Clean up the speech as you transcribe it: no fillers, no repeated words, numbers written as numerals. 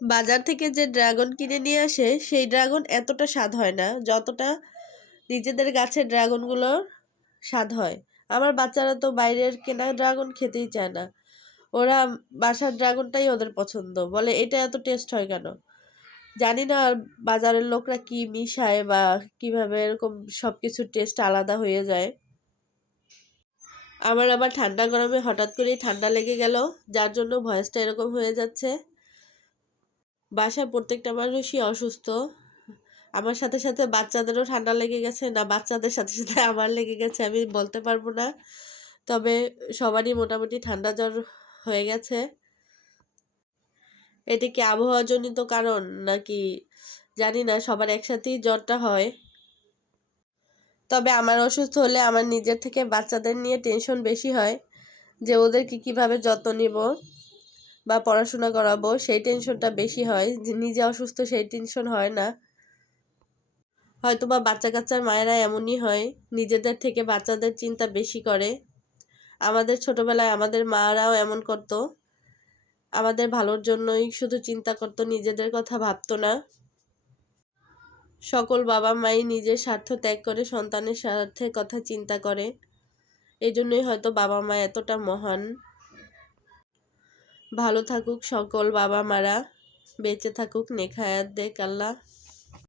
বাজার থেকে যে ড্রাগন কিনে নিয়ে আসে সেই ড্রাগন এতটা স্বাদ হয় না যতটা নিজেদের গাছের ড্রাগনগুলোর স্বাদ হয়। আমার বাচ্চারা তো বাইরের কেনা ড্রাগন খেতেই চায় না। ওরা বাসার ড্রাগনটাই ওদের পছন্দ। বলে এটা এত টেস্ট হয় কেন? জানি না আর বাজারের লোকরা কি মিশায় বা কিভাবে এরকম সবকিছুর টেস্ট আলাদা হয়ে যায়। আমার আবার ঠান্ডা গরমে হঠাৎ করেই ঠান্ডা লেগে গেল, যার জন্য ভয়েসটা এরকম হয়ে যাচ্ছে। বাসায় প্রত্যেকটা মানুষই অসুস্থ। আমার সাথে সাথে বাচ্চাদেরও ঠান্ডা লেগে গেছে, না বাচ্চাদের সাথে সাথে আমার লেগে গেছে আমি বলতে পারবো না। তবে সবারই মোটামুটি ঠান্ডা জ্বর হয়ে গেছে। এটা কি আবহাওয়াজনিত কারণ নাকি জানি না, সবার একসাথেই জ্বরটা হয়। তবে আমার অসুস্থ হলে আমার নিজের থেকে বাচ্চাদের নিয়ে টেনশন বেশি হয়, যে ওদেরকে কিভাবে যত্ন নিব বা পড়াশোনা করাবো সেই টেনশনটা বেশি হয়। যে নিজে অসুস্থ সেই টেনশন হয় না। হয়তোবা বাচ্চা কাচ্চার মায়েরা এমনই হয়, নিজেদের থেকে বাচ্চাদের চিন্তা বেশি করে। আমাদের ছোটবেলায় আমাদের মারাও এমন করতো, আমাদের ভালোর জন্যই শুধু চিন্তা করতো, নিজেদের কথা ভাবতো না। সকল বাবা মাই নিজের স্বার্থ ত্যাগ করে সন্তানের স্বার্থের কথা চিন্তা করে। এই জন্যই হয়তো বাবা মা এতটা মহান। ভালো থাকুক সকল বাবা মারা, বেঁচে থাকুক, নেক হায়াত দেক আল্লাহ।